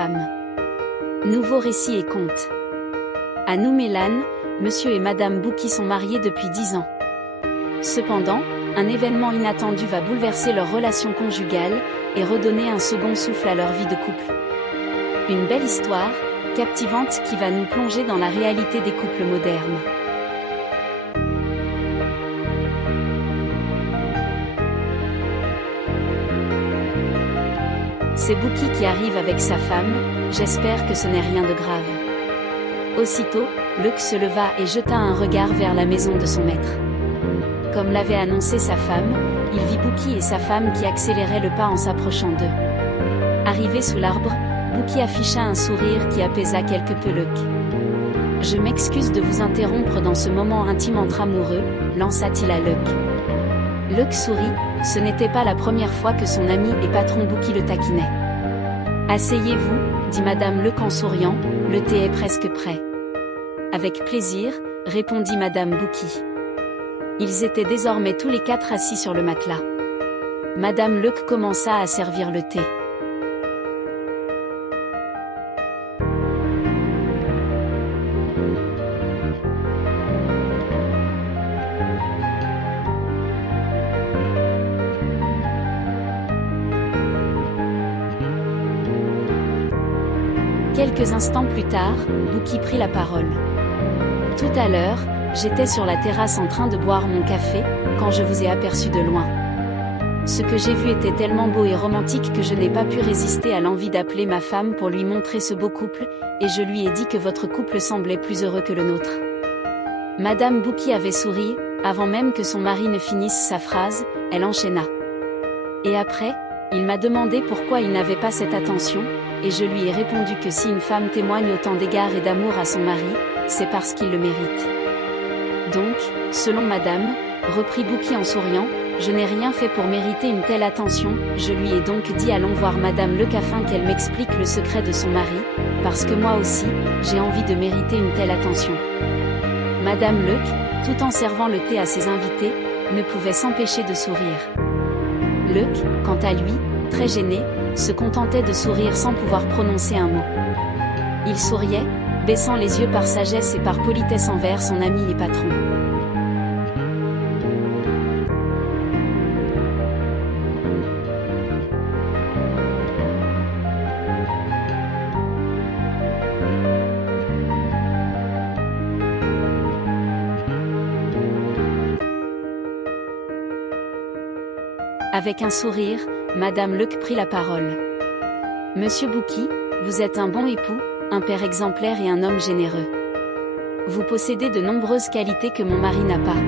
femme. Nouveau récit et conte. À Noumélan, monsieur et madame Bouki sont mariés depuis 10 ans. Cependant, un événement inattendu va bouleverser leur relation conjugale et redonner un second souffle à leur vie de couple. Une belle histoire, captivante qui va nous plonger dans la réalité des couples modernes. C'est Bouki qui arrive avec sa femme, j'espère que ce n'est rien de grave. Aussitôt, Luc se leva et jeta un regard vers la maison de son maître. Comme l'avait annoncé sa femme, il vit Bouki et sa femme qui accéléraient le pas en s'approchant d'eux. Arrivé sous l'arbre, Bouki afficha un sourire qui apaisa quelque peu Luc. « Je m'excuse de vous interrompre dans ce moment intime entre amoureux », lança-t-il à Luc. Luc sourit, ce n'était pas la première fois que son ami et patron Bouki le taquinait. « Asseyez-vous, dit madame Luc en souriant, le thé est presque prêt. »« Avec plaisir, répondit madame Bouki. Ils étaient désormais tous les quatre assis sur le matelas. Madame Luc commença à servir le thé. Quelques instants plus tard, Bouki prit la parole. « Tout à l'heure, j'étais sur la terrasse en train de boire mon café, quand je vous ai aperçu de loin. Ce que j'ai vu était tellement beau et romantique que je n'ai pas pu résister à l'envie d'appeler ma femme pour lui montrer ce beau couple, et je lui ai dit que votre couple semblait plus heureux que le nôtre. » Madame Bouki avait souri, avant même que son mari ne finisse sa phrase, elle enchaîna. « Et après, il m'a demandé pourquoi il n'avait pas cette attention, et je lui ai répondu que si une femme témoigne autant d'égard et d'amour à son mari, c'est parce qu'il le mérite. Donc, selon madame, reprit Bouki en souriant, je n'ai rien fait pour mériter une telle attention, je lui ai donc dit allons voir madame Luc afin qu'elle m'explique le secret de son mari, parce que moi aussi, j'ai envie de mériter une telle attention. » Madame Luc, tout en servant le thé à ses invités, ne pouvait s'empêcher de sourire. Luc, quant à lui, très gêné, se contentait de sourire sans pouvoir prononcer un mot. Il souriait, baissant les yeux par sagesse et par politesse envers son ami et patron. Avec un sourire, madame Luc prit la parole. « Monsieur Bouki, vous êtes un bon époux, un père exemplaire et un homme généreux. Vous possédez de nombreuses qualités que mon mari n'a pas.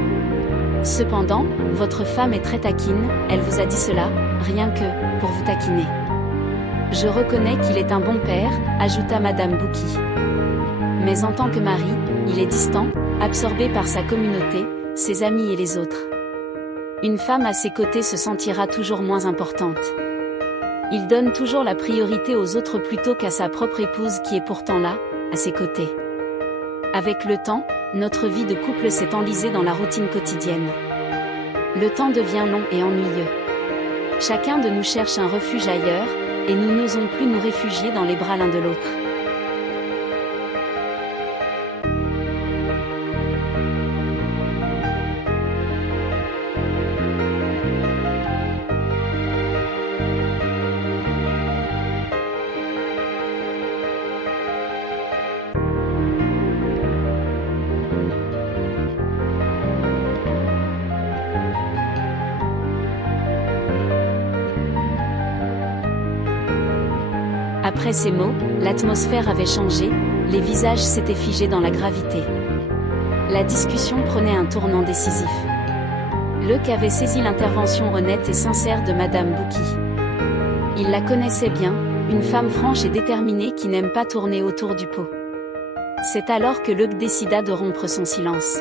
Cependant, votre femme est très taquine, elle vous a dit cela, rien que, pour vous taquiner. Je reconnais qu'il est un bon père, ajouta madame Bouki. Mais en tant que mari, il est distant, absorbé par sa communauté, ses amis et les autres. Une femme à ses côtés se sentira toujours moins importante. Il donne toujours la priorité aux autres plutôt qu'à sa propre épouse qui est pourtant là, à ses côtés. Avec le temps, notre vie de couple s'est enlisée dans la routine quotidienne. Le temps devient long et ennuyeux. Chacun de nous cherche un refuge ailleurs, et nous n'osons plus nous réfugier dans les bras l'un de l'autre. Après ces mots, l'atmosphère avait changé, les visages s'étaient figés dans la gravité. La discussion prenait un tournant décisif. Luc avait saisi l'intervention honnête et sincère de madame Bouki. Il la connaissait bien, une femme franche et déterminée qui n'aime pas tourner autour du pot. C'est alors que Luc décida de rompre son silence.